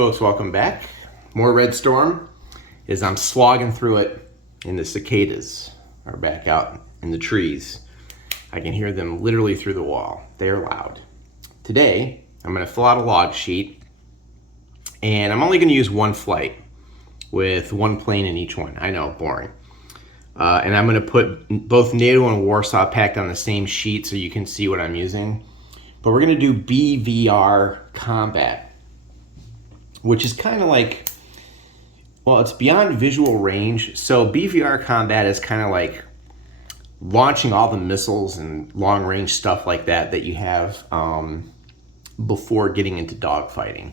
folks, welcome back. More Red Storm. As I'm slogging through it, and the cicadas are back out in the trees. I can hear them literally through the wall. They are loud. Today, I'm going to fill out a log sheet, and I'm only going to use one flight with one plane in each one. I know, boring. And I'm going to put both NATO and Warsaw packed on the same sheet so you can see what I'm using. But we're going to do BVR combat, which is kind of like, well, it's beyond visual range. So BVR combat is kind of like launching all the missiles and long range stuff like that you have before getting into dogfighting.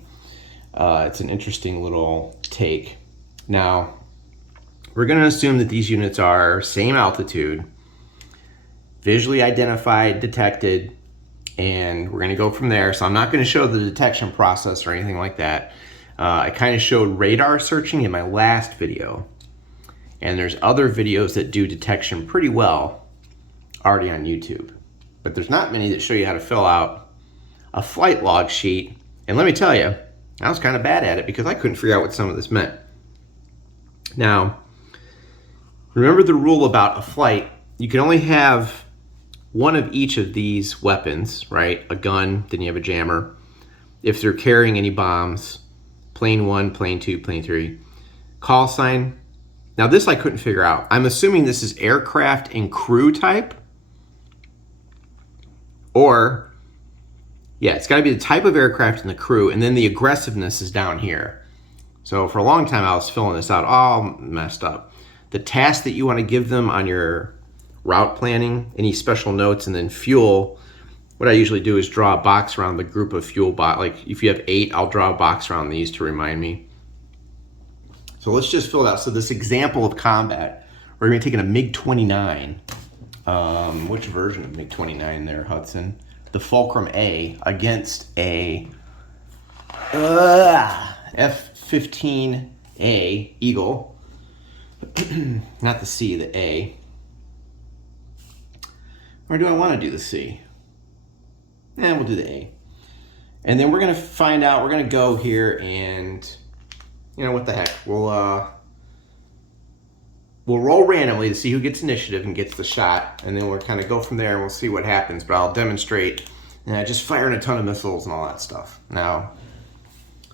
It's an interesting little take. Now, we're going to assume that these units are same altitude, visually identified, detected, and we're going to go from there. So I'm not going to show the detection process or anything like that. I kind of showed radar searching in my last video, and there's other videos that do detection pretty well already on YouTube. But there's not many that show you how to fill out a flight log sheet. And let me tell you, I was kind of bad at it because I couldn't figure out what some of this meant. Now, remember the rule about a flight, you can only have one of each of these weapons, right? A gun, then you have a jammer. If they're carrying any bombs, plane 1, plane 2, plane 3. Call sign. Now this I couldn't figure out. I'm assuming this is aircraft and crew type. Or, yeah, it's gotta be the type of aircraft and the crew, and then the aggressiveness is down here. So for a long time I was filling this out all messed up. The task that you want to give them on your route planning, any special notes, and then fuel, what I usually do is draw a box around the group of fuel like if you have 8, I'll draw a box around these to remind me. So let's just fill it out. So this example of combat, we're going to be taking a MiG-29. Which version of MiG-29 there, Hudson? The Fulcrum A against a F-15A Eagle. Not the C, the A. Or do I want to do the C? We'll do the A. And then we're going to find out, we're going to go here and, you know, what the heck. We'll roll randomly to see who gets initiative and gets the shot. And then we'll kind of go from there and we'll see what happens. But I'll demonstrate just firing a ton of missiles and all that stuff. Now,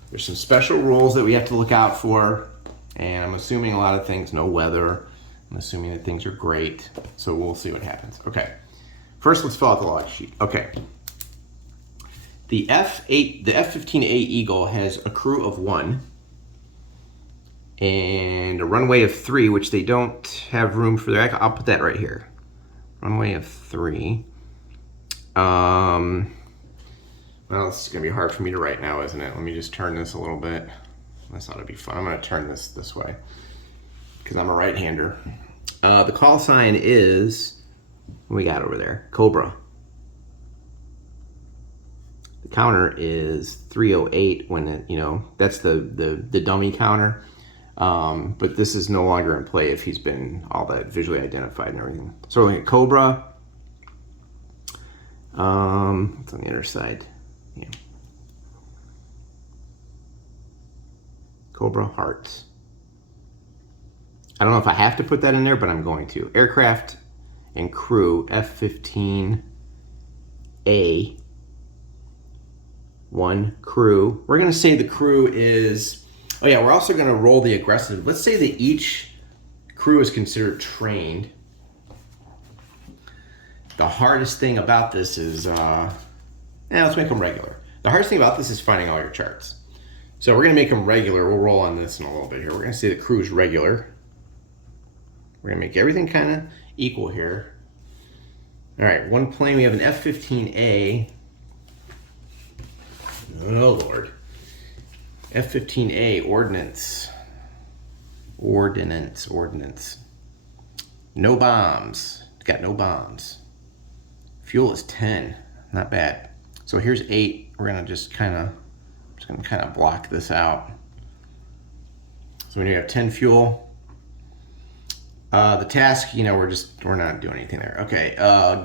there's some special rules that we have to look out for. And I'm assuming a lot of things, no weather. I'm assuming that things are great. So we'll see what happens. Okay. First, let's fill out the log sheet. Okay. The F-15A Eagle has a crew of 1 and a runway of 3, which they don't have room for there. I'll put that right here. Runway of 3. Well, this is going to be hard for me to write now, isn't it? Let me just turn this a little bit. This ought to be fun. I'm going to turn this way because I'm a right-hander. The call sign is, what we got over there? Cobra. The counter is 308 when it, that's the dummy counter. But this is no longer in play if he's been all that visually identified and everything. So we're looking at Cobra. It's on the other side. Yeah. Cobra Hearts. I don't know if I have to put that in there, but I'm going to. Aircraft and crew, F-15A. 1 crew. We're going to say the crew is, oh yeah, we're also going to roll the aggressive. Let's say that each crew is considered trained. The hardest thing about this is, let's make them regular. The hardest thing about this is finding all your charts. So we're going to make them regular. We'll roll on this in a little bit here. We're going to say the crew is regular. We're going to make everything kind of equal here. All right, 1 plane. We have an F-15A. Oh, Lord. F-15A, ordnance. Ordnance. No bombs. Got no bombs. Fuel is 10. Not bad. So here's 8. We're going to just kind of block this out. So when you have 10 fuel, the task, we're not doing anything there. Okay,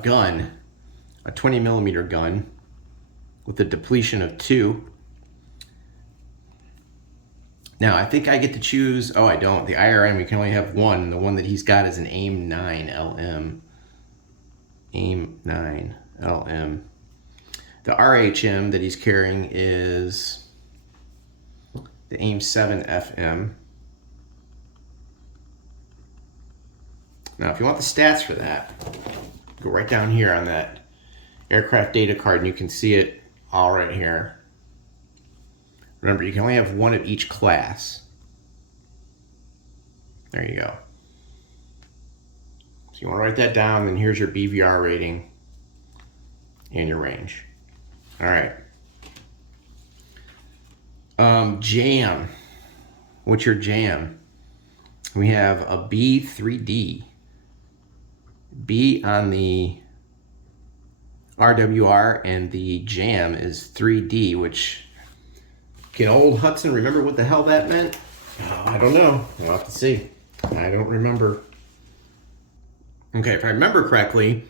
gun. A 20 millimeter gun with a depletion of 2. Now, I think I get to choose, oh, I don't. The IRM, we can only have one, and the one that he's got is an AIM 9 LM. AIM 9 LM. The RHM that he's carrying is the AIM 7 FM. Now, if you want the stats for that, go right down here on that aircraft data card, and you can see it all right here. Remember, you can only have one of each class. There you go. So you want to write that down, then here's your BVR rating and your range. All right. Jam. What's your jam? We have a B3D. B on the RWR, and the jam is 3D, which, can old Hudson remember what the hell that meant? Oh, I don't know. We'll have to see. I don't remember. Okay, if I remember correctly,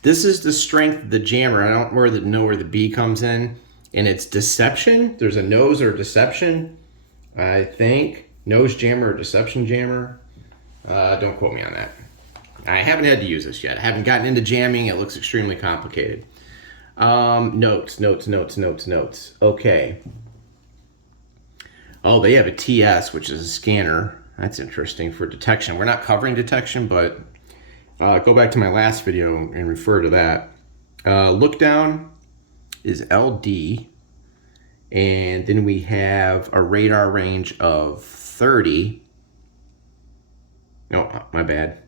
this is the strength of the jammer. I don't know where the B comes in, and it's deception. There's a nose or deception, I think. Nose jammer or deception jammer. Don't quote me on that. I haven't had to use this yet. I haven't gotten into jamming. It looks extremely complicated. Notes. Okay. Oh, they have a TS, which is a scanner. That's interesting for detection. We're not covering detection, but go back to my last video and refer to that. Look down is LD, and then we have a radar range of 30. No, my bad.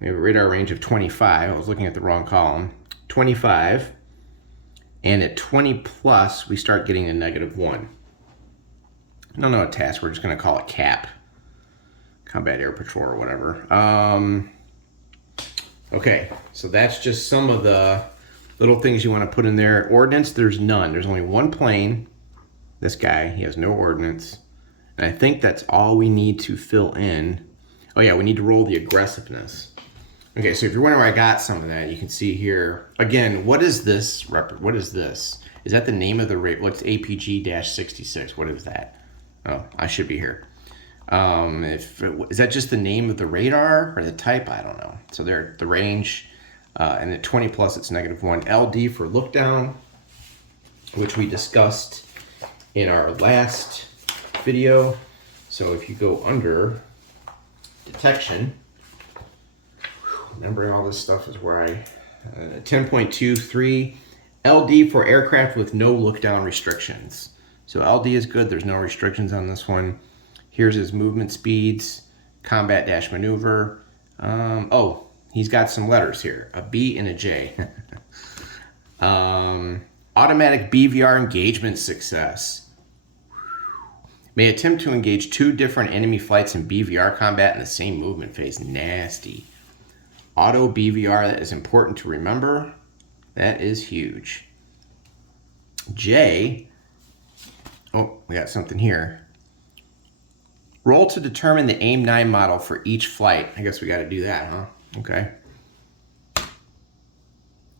We have a radar range of 25. I was looking at the wrong column. 25. And at 20 plus, we start getting a -1. I don't know a task. We're just going to call it CAP. Combat Air Patrol or whatever. Okay, so that's just some of the little things you want to put in there. Ordnance, there's none. There's only one plane. This guy, he has no ordnance. And I think that's all we need to fill in. Oh yeah, we need to roll the aggressiveness. Okay, so if you're wondering where I got some of that, you can see here. Again, what is this? What is this? Is that the name of the rate? Well, it's APG-66. What is that? Oh, I should be here. Is that just the name of the radar or the type? I don't know. So there, the range, and at 20 plus, it's -1. LD for look down, which we discussed in our last video. So if you go under detection, remembering all this stuff is where I 10.23 LD for aircraft with no look down restrictions. So LD is good. There's no restrictions on this one. Here's his movement speeds, combat dash maneuver. Oh, he's got some letters here, a B and a J. Automatic BVR engagement success. May attempt to engage 2 different enemy flights in BVR combat in the same movement phase. Nasty. Auto BVR, that is important to remember. That is huge. J, oh, we got something here. Roll to determine the AIM 9 model for each flight. I guess we got to do that, huh? Okay.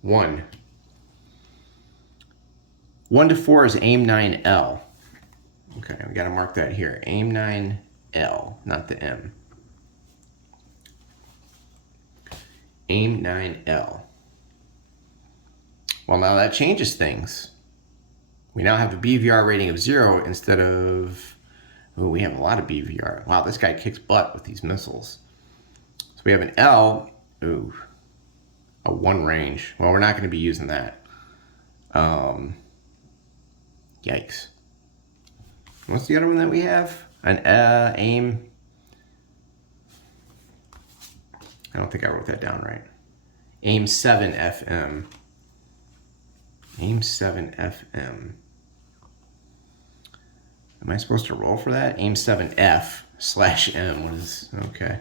1. 1 to 4 is AIM 9L. Okay, we got to mark that here. AIM 9L, not the M. AIM 9L. Well, now that changes things. We now have a BVR rating of 0 instead of, oh, we have a lot of BVR. Wow, this guy kicks butt with these missiles. So we have an L, ooh, a 1 range. Well, we're not going to be using that. Yikes. What's the other one that we have? An AIM. I don't think I wrote that down right. AIM 7 FM. AIM 7 FM. Am I supposed to roll for that? AIM 7F/M. What is, okay.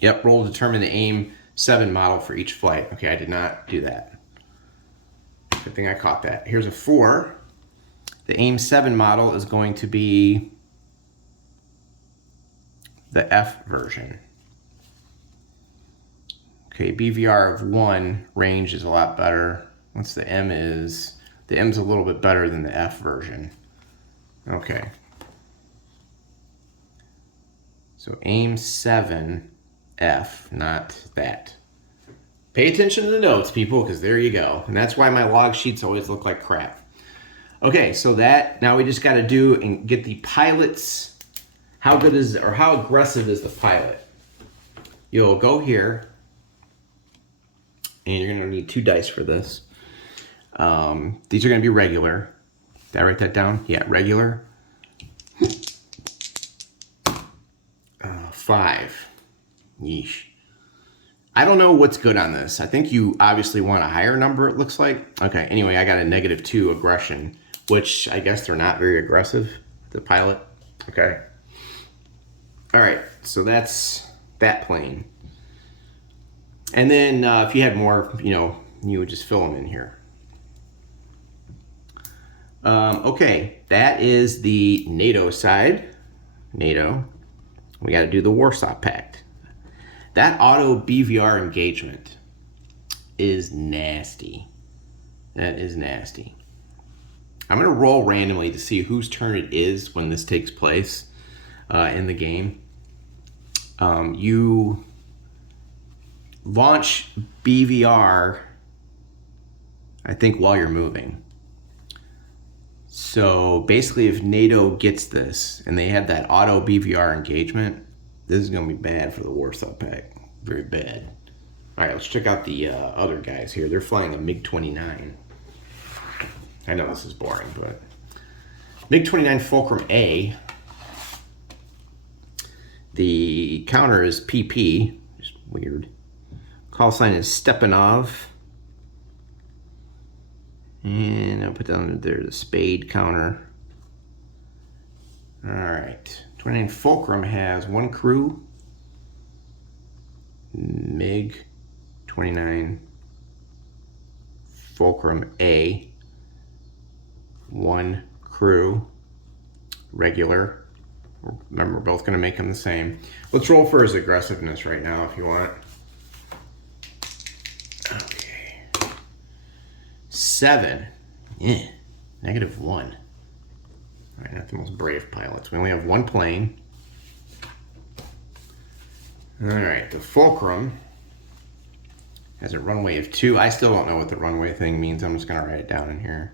Yep, roll to determine the AIM 7 model for each flight. Okay, I did not do that. Good thing I caught that. Here's a 4. The AIM 7 model is going to be the F version. Okay, BVR of 1, range is a lot better. What's the M is? The M's a little bit better than the F version. Okay. So aim 7 F, not that. Pay attention to the notes, people, because there you go. And that's why my log sheets always look like crap. Okay, so that, now we just got to do and get the pilot's, how good is, or how aggressive is the pilot? You'll go here, and you're going to need 2 dice for this. These are going to be regular. Did I write that down? Yeah, regular. 5. Yeesh. I don't know what's good on this. I think you obviously want a higher number, it looks like. Okay, anyway, I got a -2 aggression, which I guess they're not very aggressive, the pilot. Okay. All right, so that's that plane. And then if you had more, you would just fill them in here. Okay, that is the NATO side. NATO. We got to do the Warsaw Pact. That auto BVR engagement is nasty. That is nasty. I'm going to roll randomly to see whose turn it is when this takes place in the game. You launch BVR, I think, while you're moving. So basically, if NATO gets this and they have that auto BVR engagement, this is going to be bad for the Warsaw Pact. Very bad. All right, let's check out the other guys here. They're flying a MiG-29. I know this is boring, but MiG-29 Fulcrum A. The counter is PP. Just weird. Call sign is Stepanov. And I'll put down there the Spade counter. All right. 29 Fulcrum has 1 crew. MiG-29 Fulcrum A. 1 crew. Regular. Remember, we're both going to make them the same. Let's roll for his aggressiveness right now if you want. Okay. 7. Yeah. -1. All right, not the most brave pilots. We only have 1 plane. All right, the Fulcrum has a runway of 2. I still don't know what the runway thing means. I'm just going to write it down in here.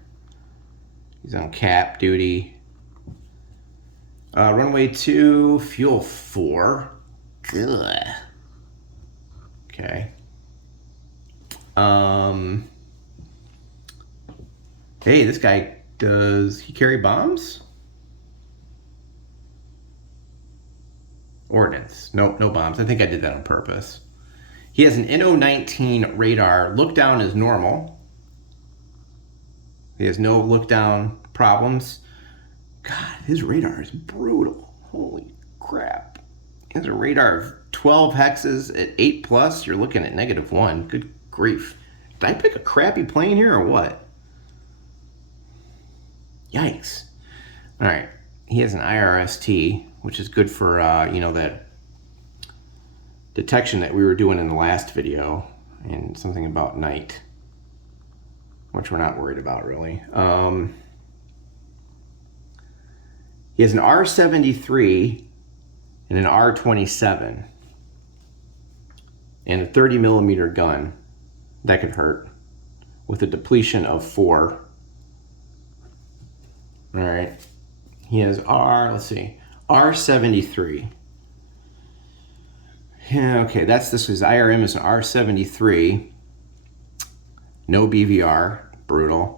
He's on cap duty. Runway 2, fuel 4. Good. Okay. Hey, this guy, does he carry bombs? Ordnance. Nope, no bombs. I think I did that on purpose. He has an NO-19 radar. Look down is normal. He has no look down problems. God, his radar is brutal. Holy crap. He has a radar of 12 hexes at 8+. You're looking at -1. Good grief. Did I pick a crappy plane here or what? Yikes. All right. He has an IRST, which is good for, that detection that we were doing in the last video, and something about night, which we're not worried about, really. He has an R73 and an R27 and a 30mm gun. That could hurt with a depletion of 4. All right. He has R73. Yeah, okay, this. His IRM is an R73. No BVR. Brutal.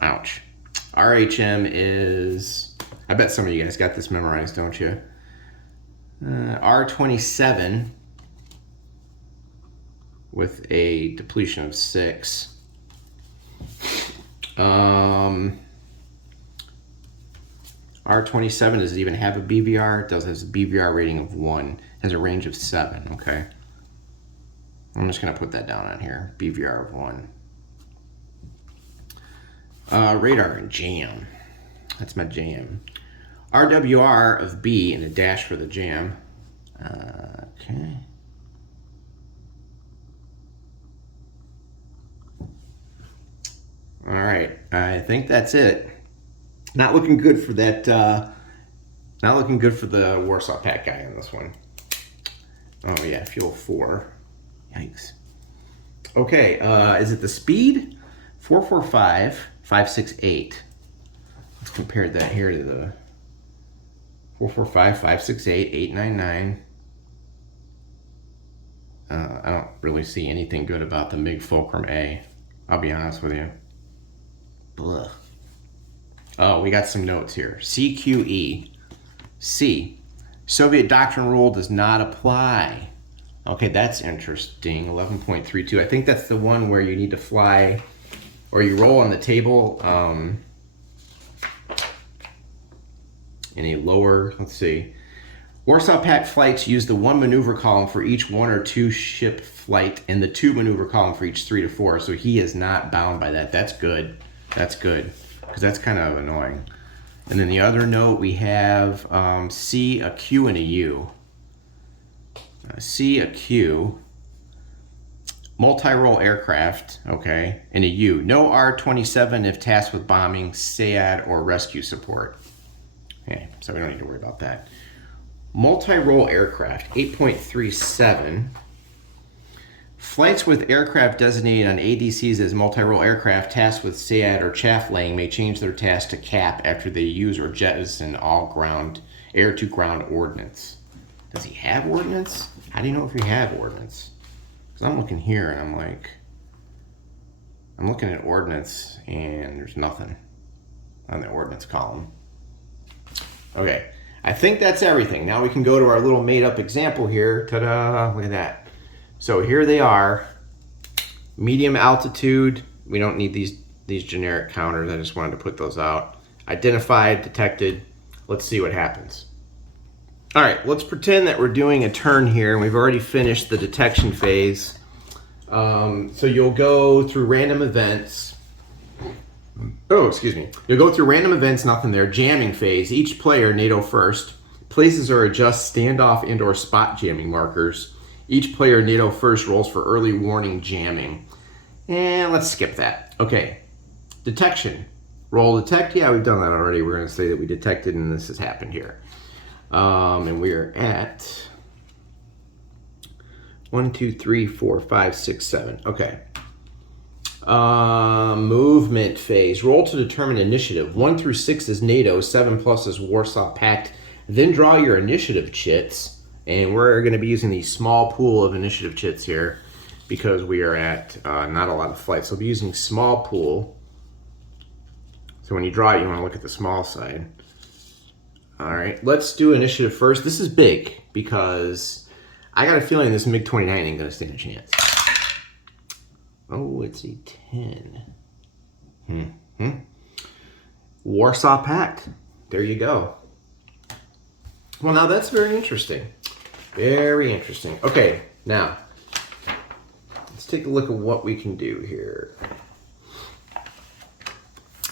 Ouch. RHM is, I bet some of you guys got this memorized, don't you? R27 with a depletion of 6. R27, does it even have a BVR? It does. Has a BVR rating of 1. Has a range of 7. Okay. I'm just going to put that down on here. BVR of 1. Radar and jam. That's my jam. RWR of B and a dash for the jam. Okay. All right, I think that's it. Not looking good for that. Not looking good for the Warsaw Pact guy on this one. Oh yeah, fuel 4. Yikes. Okay, is it the speed? 445, 568. Let's compare that here to the 445, 568, 899. I don't really see anything good about the MiG Fulcrum A. I'll be honest with you. Blah. Oh, we got some notes here. CQE. C. Soviet doctrine rule does not apply. Okay, that's interesting. 11.32. I think that's the one where you need to fly, or you roll on the table in a lower, let's see. Warsaw Pact flights use the 1 maneuver column for each 1 or 2 ship flight and the 2 maneuver column for each 3 to 4. So he is not bound by that. That's good. That's good, because that's kind of annoying. And then the other note, we have C, a Q, and a U. C, a Q, multi-role aircraft, okay, and a U. No R-27 if tasked with bombing, SAAD, or rescue support. Okay, so we don't need to worry about that. Multi-role aircraft, 8.37. Flights with aircraft designated on ADCs as multi-role aircraft tasked with SAAD or chaff laying may change their task to CAP after they use or jettison all ground, air-to-ground ordnance. Does he have ordnance? How do you know if he have ordnance? Because I'm looking here and I'm like, I'm looking at ordnance and there's nothing on the ordnance column. Okay, I think that's everything. Now we can go to our little made-up example here. Ta-da! Look at that. So here they are. Medium altitude. We don't need these generic counters. I just wanted to put those out. Identified, detected. Let's see what happens. All right, let's pretend that we're doing a turn here, and we've already finished the detection phase. So you'll go through random events. Oh, excuse me. You'll go through random events, nothing there. Jamming phase. Each player, NATO first, places or adjusts standoff and or spot jamming markers. Each player, NATO first, rolls for early warning jamming. And let's skip that. Okay. Detection. Roll detect. Yeah, we've done that already. We're going to say that we detected and this has happened here. And we are at 1, 2, 3, 4, 5, 6, 7. Okay. Movement phase. Roll to determine initiative. 1 through 6 is NATO. 7 plus is Warsaw Pact. Then draw your initiative chits. And we're going to be using the small pool of initiative chits here because we are at not a lot of flights. So we'll be using small pool. So when you draw it, you want to look at the small side. All right, let's do initiative first. This is big because I got a feeling this MiG-29 ain't going to stand a chance. Oh, it's a 10. Warsaw Pact. There you go. Well, now that's very interesting. Very interesting. Okay, now let's take a look at what we can do here.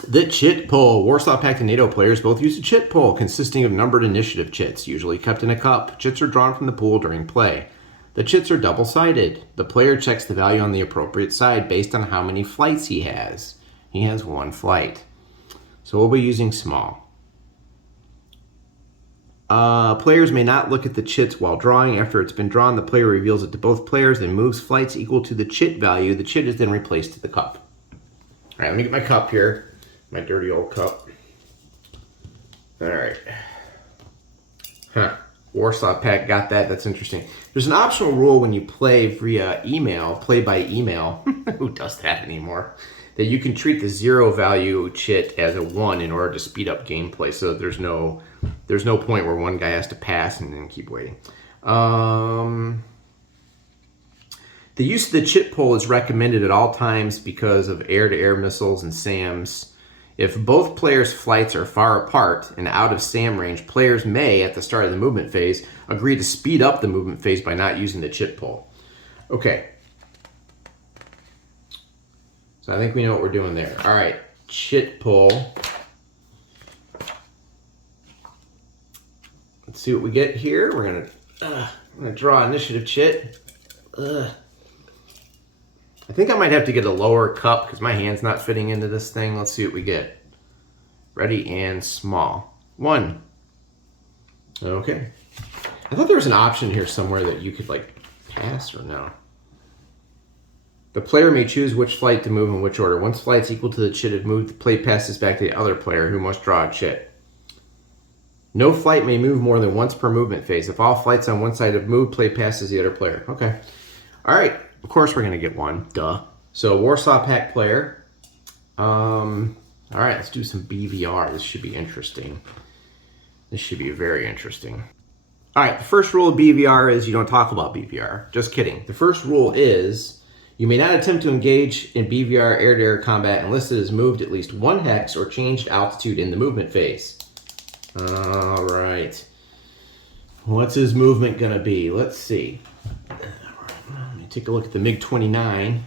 The chit pull. Warsaw Pact and NATO players both use a chit pull consisting of numbered initiative chits, usually kept in a cup. Chits are drawn from the pool during play. The chits are double-sided. The player checks the value on the appropriate side based on how many flights he has. He has 1 flight. So we'll be using small. Players may not look at the chits while drawing. After it's been drawn, the player reveals it to both players and moves flights equal to the chit value. The chit is then replaced to the cup. All right, let me get my cup here. My dirty old cup. All right. Warsaw Pact got that. That's interesting. There's an optional rule when you play via email, play by email. Who does that anymore? That you can treat the 0 value chit as a 1 in order to speed up gameplay. So there's no point where one guy has to pass and then keep waiting. The use of the chit pull is recommended at all times because of air-to-air missiles and SAMs. If both players' flights are far apart and out of SAM range, players may, at the start of the movement phase, agree to speed up the movement phase by not using the chit pull. Okay. So I think we know what we're doing there. All right, chit pull. Let's see what we get here. We're gonna draw initiative chit. I think I might have to get a lower cup because my hand's not fitting into this thing. Let's see what we get. Ready and small. 1. Okay. I thought there was an option here somewhere that you could like pass or no. The player may choose which flight to move in which order. Once flight's equal to the chit have moved, the play passes back to the other player who must draw a chit. No flight may move more than once per movement phase. If all flights on one side have moved, play passes the other player. Okay. All right. Of course we're going to get one. Duh. So Warsaw Pact player. All right. Let's do some BVR. This should be interesting. This should be very interesting. All right. The first rule of BVR is you don't talk about BVR. Just kidding. The first rule is you may not attempt to engage in BVR air-to-air combat unless it has moved at least 1 hex or changed altitude in the movement phase. All right. What's his movement going to be? Let's see. Let me take a look at the MiG-29.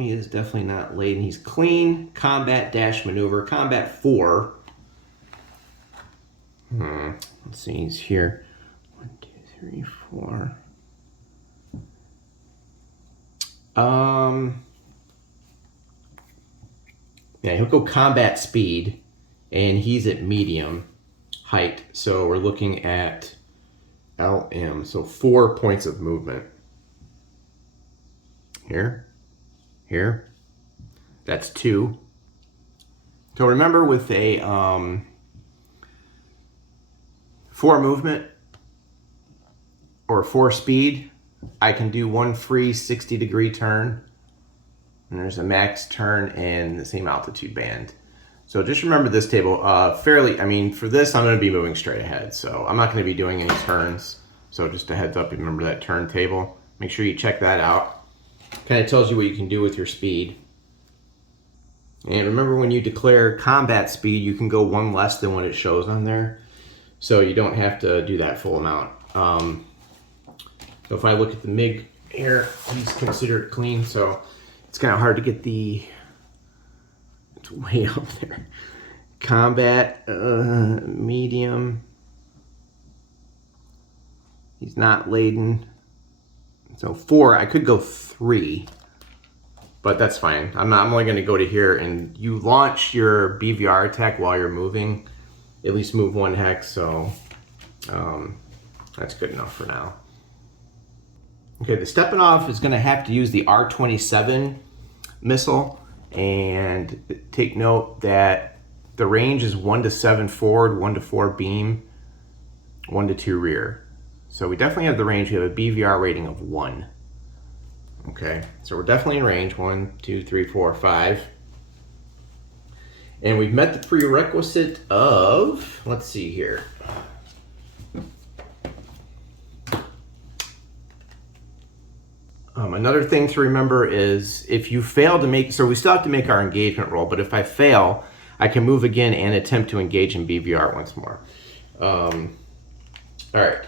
He is definitely not laden. He's clean. Combat dash maneuver. Combat 4. Let's see. He's here. 1, 2, 3, 4. Yeah, he'll go combat speed, and he's at medium height. So we're looking at LM. So 4 points of movement. Here. That's 2. So remember with a 4 movement or 4 speed, I can do 1 free 60-degree turn, and there's a max turn and the same altitude band. So just remember this table. For this, I'm going to be moving straight ahead, so I'm not going to be doing any turns. So just a heads up, remember that turn table. Make sure you check that out. Kind of tells you what you can do with your speed. And remember, when you declare combat speed, you can go 1 less than what it shows on there. So you don't have to do that full amount. So if I look at the MiG here, he's considered clean, so it's kind of hard to get it's way up there. Combat, medium. He's not laden. So 4, I could go 3, but that's fine. I'm only going to go to here, and you launch your BVR attack while you're moving. At least move 1 hex, so that's good enough for now. Okay, the stepping off is going to have to use the R-27 missile, and take note that the range is 1 to 7 forward, 1 to 4 beam, 1 to 2 rear. So we definitely have the range. We have a BVR rating of 1. Okay, so we're definitely in range. 1, 2, 3, 4, 5. And we've met the prerequisite of, let's see here. Another thing to remember is if you fail to make, so we still have to make our engagement roll, but if I fail, I can move again and attempt to engage in BVR once more. All right.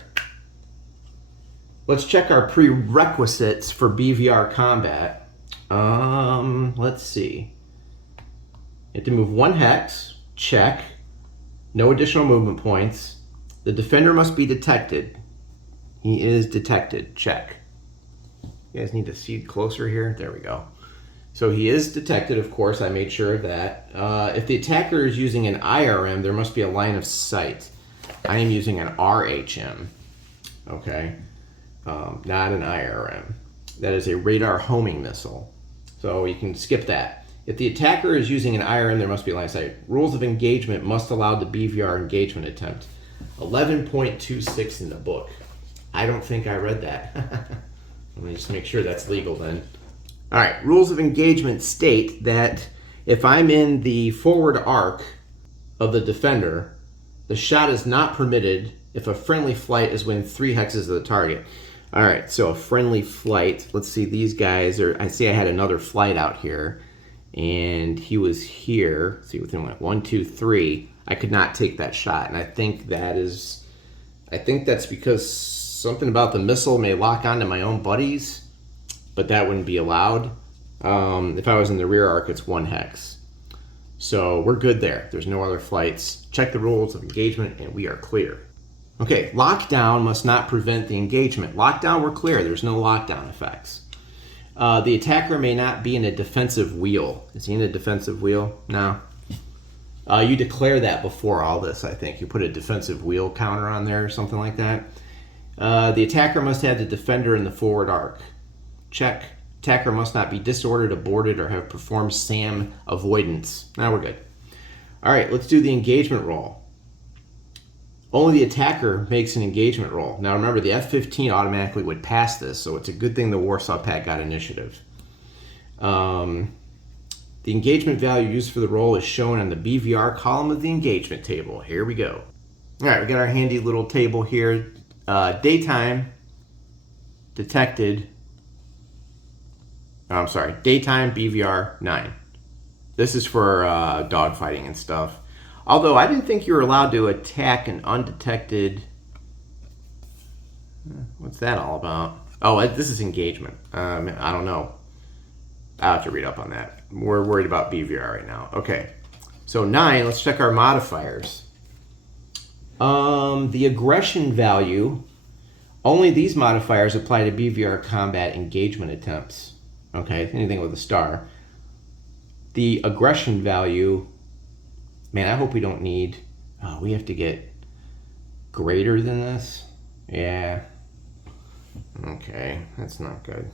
Let's check our prerequisites for BVR combat. Let's see. You have to move 1 hex, check. No additional movement points. The defender must be detected. He is detected, check. You guys need to see closer here. There we go. So he is detected, of course. I made sure of that. If the attacker is using an IRM, there must be a line of sight. I am using an RHM. Okay. Not an IRM. That is a radar homing missile. So you can skip that. If the attacker is using an IRM, there must be a line of sight. Rules of engagement must allow the BVR engagement attempt. 11.26 in the book. I don't think I read that. Let me just make sure that's legal then. All right, rules of engagement state that if I'm in the forward arc of the defender, the shot is not permitted if a friendly flight is within 3 hexes of the target. All right, so a friendly flight. Let's see, these guys are, I see I had another flight out here, and he was here. Let's see, within 1, 2, 3. I could not take that shot, and I think that's because something about the missile may lock onto my own buddies, but that wouldn't be allowed. If I was in the rear arc, it's 1 hex. So we're good there. There's no other flights. Check the rules of engagement, and we are clear. Okay, lockdown must not prevent the engagement. Lockdown, we're clear. There's no lockdown effects. The attacker may not be in a defensive wheel. Is he in a defensive wheel? No. You declare that before all this, I think. You put a defensive wheel counter on there or something like that. The attacker must have the defender in the forward arc. Check. Attacker must not be disordered, aborted, or have performed SAM avoidance. Now we're good. All right, let's do the engagement roll. Only the attacker makes an engagement roll. Now remember, the F-15 automatically would pass this, so it's a good thing the Warsaw Pact got initiative. The engagement value used for the roll is shown on the BVR column of the engagement table. Here we go. All right, we got our handy little table here. Daytime detected. Oh, I'm sorry, daytime BVR 9. This is for dogfighting and stuff. Although I didn't think you were allowed to attack an undetected. What's that all about? Oh, this is engagement. I don't know. I'll have to read up on that. We're worried about BVR right now. Okay, so 9, let's check our modifiers. The aggression value, only these modifiers apply to BVR combat engagement attempts. Okay, anything with a star. The aggression value, man, I hope we don't need, we have to get greater than this. Yeah. Okay, that's not good.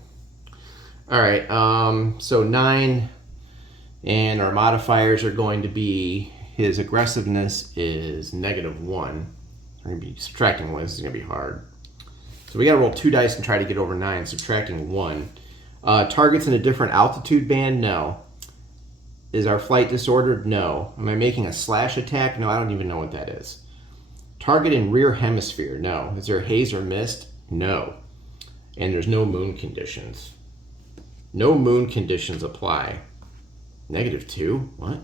All right, so 9, and our modifiers are going to be, his aggressiveness is -1. We're going to be subtracting 1, this is going to be hard. So we got to roll 2 dice and try to get over 9, subtracting 1. Targets in a different altitude band? No. Is our flight disordered? No. Am I making a slash attack? No, I don't even know what that is. Target in rear hemisphere? No. Is there haze or mist? No. And there's no moon conditions. No moon conditions apply. -2? What?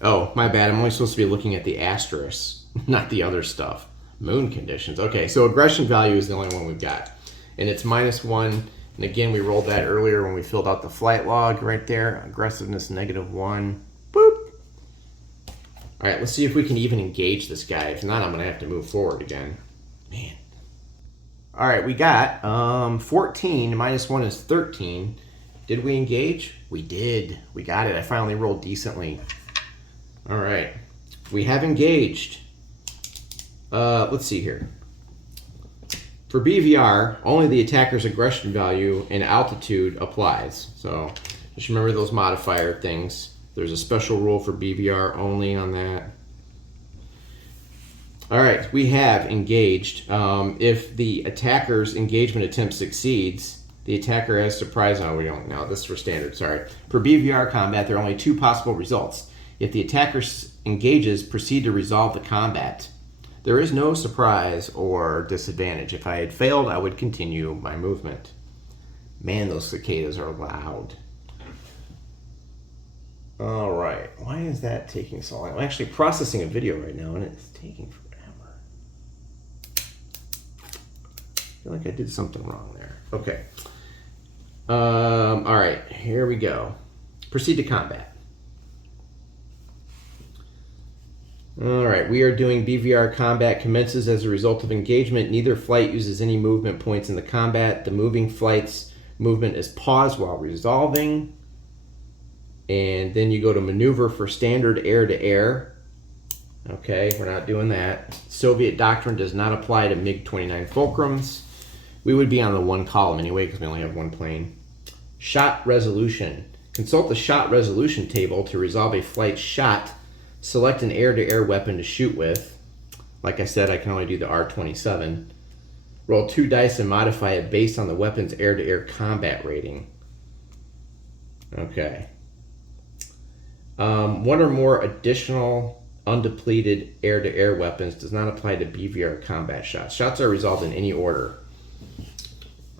Oh, my bad. I'm only supposed to be looking at the asterisks, not the other stuff. Moon conditions. Okay, so aggression value is the only one we've got. And it's -1. And again, we rolled that earlier when we filled out the flight log right there. Aggressiveness -1. Boop. All right, let's see if we can even engage this guy. If not, I'm going to have to move forward again. Man. All right, we got 14. -1 is 13. Did we engage? We did. We got it. I finally rolled decently. All right. We have engaged. Let's see here. For BVR, only the attacker's aggression value and altitude applies. So just remember those modifier things. There's a special rule for BVR only on that. All right, we have engaged. If the attacker's engagement attempt succeeds, the attacker has surprise. Oh, we don't know. This is for standard, sorry. For BVR combat, there are only 2 possible results. If the attacker engages, proceed to resolve the combat. There is no surprise or disadvantage. If I had failed, I would continue my movement. Man, those cicadas are loud. All right, why is that taking so long? I'm actually processing a video right now, and it's taking forever. I feel like I did something wrong there. Okay. All right, here we go. Proceed to combat. All right, we are doing BVR combat commences as a result of engagement. Neither flight uses any movement points in the combat. The moving flight's movement is paused while resolving. And then you go to maneuver for standard air-to-air. Okay, we're not doing that. Soviet doctrine does not apply to MiG-29 Fulcrums. We would be on the 1 column anyway because we only have 1 plane. Shot resolution. Consult the shot resolution table to resolve a flight shot. Select an air-to-air weapon to shoot with. Like I said, I can only do the R-27. Roll 2 dice and modify it based on the weapon's air-to-air combat rating. Okay. 1 or more additional undepleted air-to-air weapons does not apply to BVR combat shots. Shots are resolved in any order.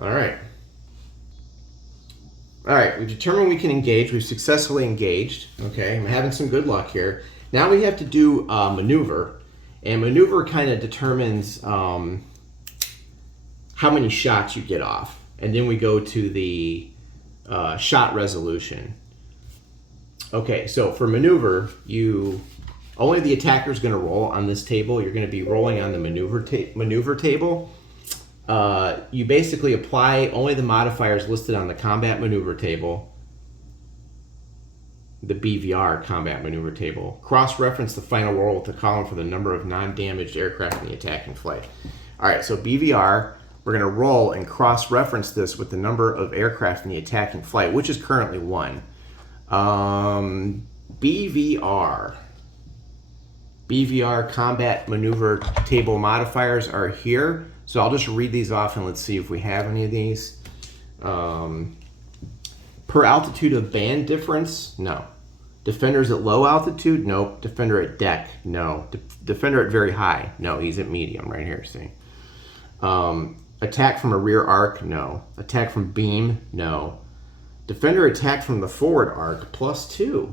All right. All right, we've determined we can engage. We've successfully engaged. Okay, I'm having some good luck here. Now we have to do maneuver, and maneuver kind of determines how many shots you get off. And then we go to the shot resolution. Okay, so for maneuver, only the attacker is going to roll on this table. You're going to be rolling on the maneuver table. you basically apply only the modifiers listed on the combat maneuver table, the BVR combat maneuver table. Cross-reference the final roll with the column for the number of non-damaged aircraft in the attacking flight. All right, so BVR, we're going to roll and cross-reference this with the number of aircraft in the attacking flight, which is currently 1. BVR combat maneuver table modifiers are here. So I'll just read these off and let's see if we have any of these. Per altitude of band difference? No. Defenders at low altitude? Nope. Defender at deck? No. Defender at very high? No, he's at medium right here, see. Attack from a rear arc? No. Attack from beam? No. Defender attack from the forward arc, +2.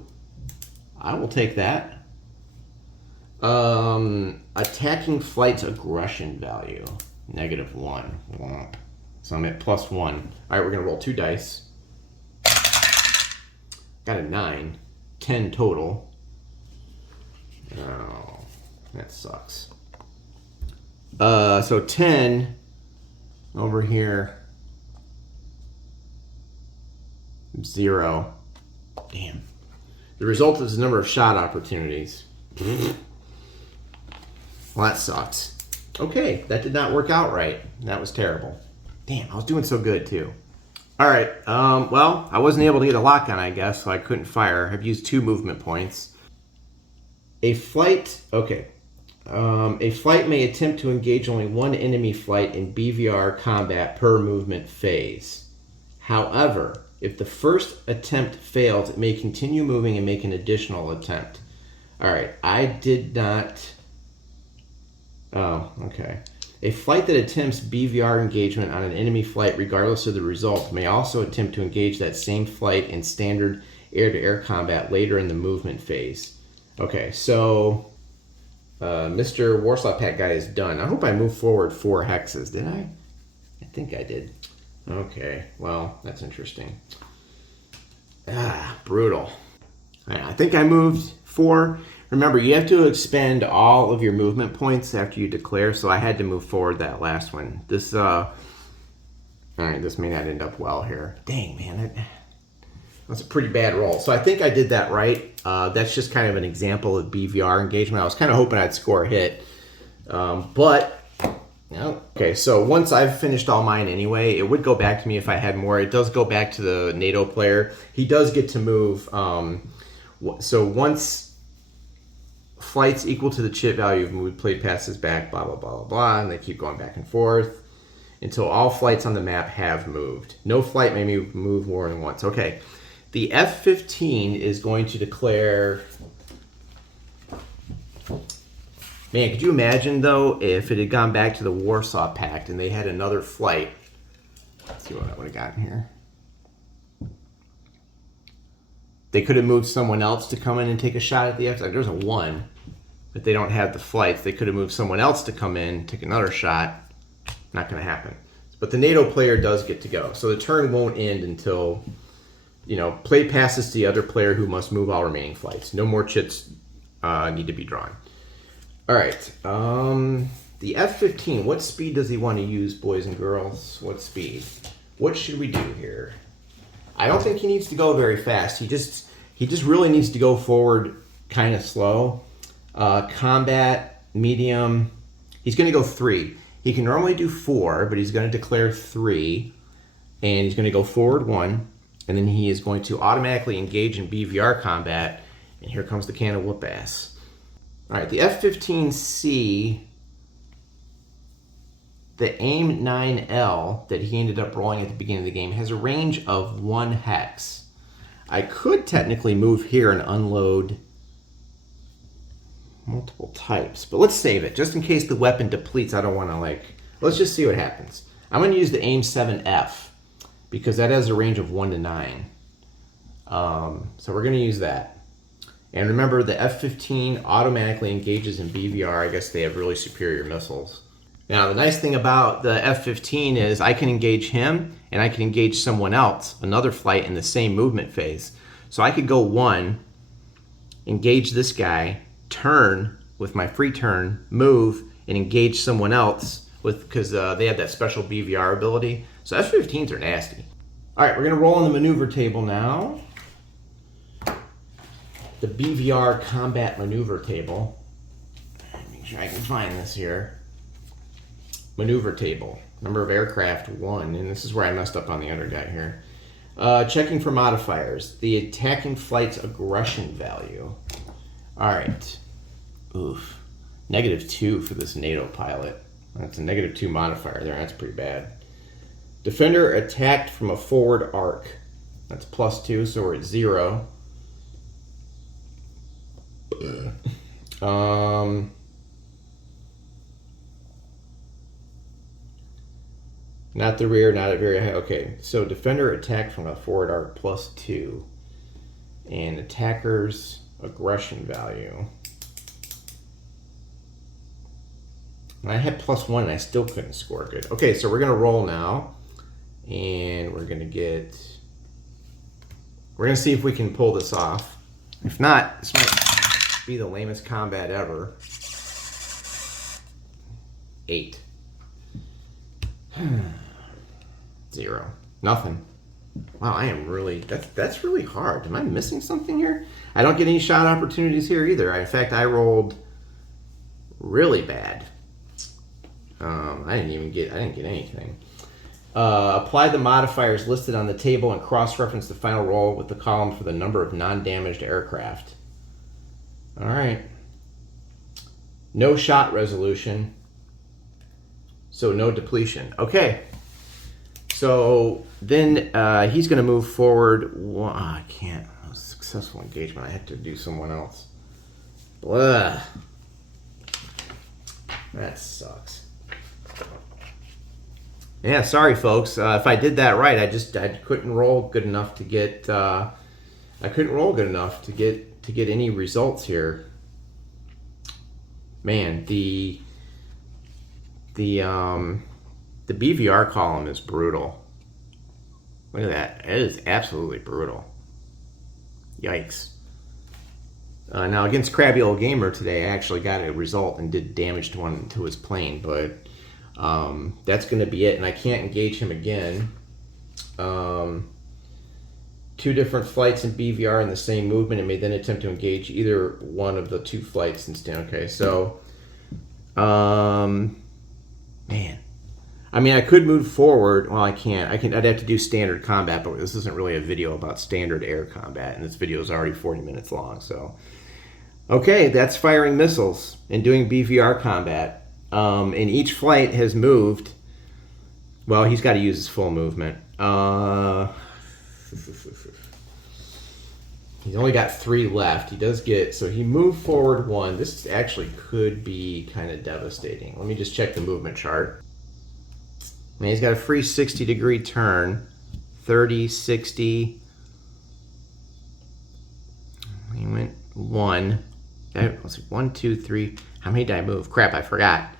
I will take that. Attacking flight's aggression value, -1. So I'm at +1. All right, we're going to roll 2 dice. Got a 9. 10 total. Oh, that sucks. So 10 over here. 0. Damn. The result is the number of shot opportunities. Well, that sucks. Okay, that did not work out right. That was terrible. Damn, I was doing so good too. All right, well, I wasn't able to get a lock on, I guess, so I couldn't fire. I've used 2 movement points. A flight may attempt to engage only 1 enemy flight in BVR combat per movement phase. However, if the first attempt fails, it may continue moving and make an additional attempt. All right, I did not... Oh, okay. A flight that attempts BVR engagement on an enemy flight, regardless of the result, may also attempt to engage that same flight in standard air-to-air combat later in the movement phase. Okay, so Mr. Warsaw Pack guy is done. I hope I moved forward 4 hexes. Did I? I think I did. Okay, well, that's interesting. Brutal. I think I moved 4. Remember, you have to expend all of your movement points after you declare, so I had to move forward that last one. This, all right, this may not end up well here. Dang, man, that's a pretty bad roll. So I think I did that right. That's just kind of an example of BVR engagement. I was kind of hoping I'd score a hit, but... No. Okay, so once I've finished all mine anyway, it would go back to me if I had more. It does go back to the NATO player. He does get to move. So once flights equal to the chit value of moved plate passes back, blah, blah, blah, blah, blah, and they keep going back and forth until all flights on the map have moved. No flight may move more than once. Okay, the F-15 is going to declare... Man, could you imagine, though, if it had gone back to the Warsaw Pact and they had another flight? Let's see what I would have gotten here. They could have moved someone else to come in and take a shot at the F. Like, there's a 1, but they don't have the flights. They could have moved someone else to come in, take another shot. Not going to happen. But the NATO player does get to go. So the turn won't end until, play passes to the other player who must move all remaining flights. No more chits need to be drawn. All right, the F-15, what speed does he want to use, boys and girls? What speed? What should we do here? I don't think he needs to go very fast. He just really needs to go forward kind of slow. Combat, medium, he's going to go 3. He can normally do 4, but he's going to declare 3, and he's going to go forward 1, and then he is going to automatically engage in BVR combat, and here comes the can of whoop ass. All right, the F-15C, the AIM 9L that he ended up rolling at the beginning of the game has a range of 1 hex. I could technically move here and unload multiple types, but let's save it. Just in case the weapon depletes, I don't want to let's just see what happens. I'm going to use the AIM 7F because that has a range of 1 to 9. So we're going to use that. And remember, the F-15 automatically engages in BVR. I guess they have really superior missiles. Now, the nice thing about the F-15 is I can engage him, and I can engage someone else, another flight in the same movement phase. So I could go 1, engage this guy, turn with my free turn, move, and engage someone else because they have that special BVR ability. So F-15s are nasty. All right, we're gonna roll on the maneuver table now. The BVR combat maneuver table. Make sure I can find this here. Maneuver table. Number of aircraft 1, and this is where I messed up on the other guy here. Checking for modifiers. The attacking flight's aggression value. All right. Oof. -2 for this NATO pilot. That's a -2 modifier there. That's pretty bad. Defender attacked from a forward arc. That's +2, so we're at 0. Not the rear, not at very high. Okay, so defender attacked from a forward arc +2. And attacker's aggression value. And I had +1 and I still couldn't score good. Okay, so we're gonna roll now. And we're gonna see if we can pull this off. If not, this might be the lamest combat ever. 8. 0. Nothing. Wow, I am really, that's really hard. Am I missing something here? I don't get any shot opportunities here either. In fact, I rolled really bad. I didn't get anything. Apply the modifiers listed on the table and cross-reference the final roll with the column for the number of non-damaged aircraft. All right. No shot resolution. So no depletion. Okay. So then he's going to move forward. I can't. It was a successful engagement. I had to do someone else. Blah. That sucks. Yeah, sorry folks. If I did that right, I couldn't roll good enough to get. I couldn't roll good enough to get any results here. Man, the BVR column is brutal. Look at that. It is absolutely brutal. Yikes. Now against Crabby Old Gamer today, I actually got a result and did damage to his plane, but that's going to be it, and I can't engage him again. 2 different flights in BVR in the same movement, and may then attempt to engage either one of the 2 flights instead. Okay, so man, I mean, I could move forward. Well, I can't. I'd have to do standard combat, but this isn't really a video about standard air combat, and this video is already 40 minutes long. So, okay, that's firing missiles and doing BVR combat. And each flight has moved. Well, he's got to use his full movement. He's only got 3 left. He does get, so he moved forward 1. This actually could be kind of devastating. Let me just check the movement chart. I mean, he's got a free 60-degree turn, 30, 60. He went 1. Let's see, 1, 2, 3. How many did I move? Crap, I forgot.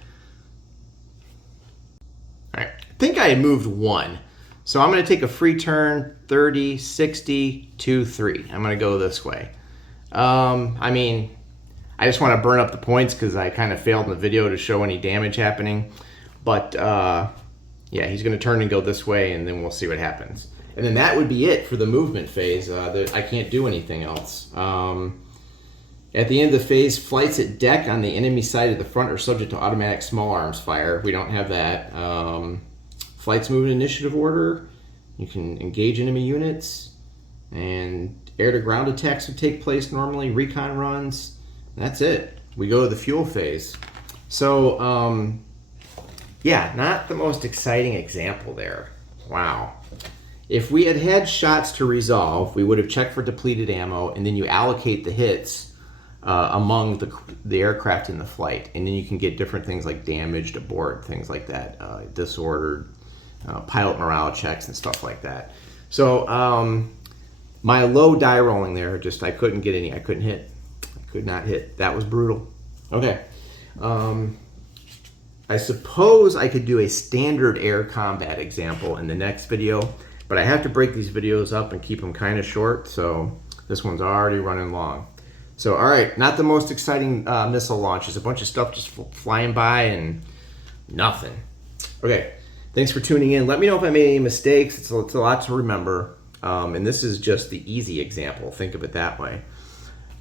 All right, I think I had moved 1. So I'm going to take a free turn, 30, 60, 2, 3. I'm going to go this way. I mean, I just want to burn up the points because I kind of failed in the video to show any damage happening. But yeah, he's going to turn and go this way, and then we'll see what happens. And then that would be it for the movement phase. I can't do anything else. At the end of the phase, flights at deck on the enemy side of the front are subject to automatic small arms fire. We don't have that. Flights move in initiative order. You can engage enemy units. And air-to-ground attacks would take place normally. Recon runs. That's it. We go to the fuel phase. So, yeah, not the most exciting example there. Wow. If we had had shots to resolve, we would have checked for depleted ammo, and then you allocate the hits among the aircraft in the flight, and then you can get different things like damaged aboard, things like that, disordered, pilot morale checks and stuff like that. So my low die rolling there, just I couldn't get any, I couldn't hit. I could not hit. That was brutal. Okay. I suppose I could do a standard air combat example in the next video, but I have to break these videos up and keep them kind of short, so this one's already running long. So, all right, not the most exciting missile launches. A bunch of stuff just flying by and nothing. Okay, thanks for tuning in. Let me know if I made any mistakes. It's a lot to remember. And this is just the easy example. Think of it that way.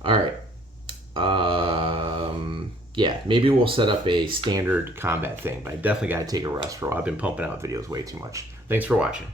All right. Yeah, maybe we'll set up a standard combat thing, but I definitely got to take a rest for a while. I've been pumping out videos way too much. Thanks for watching.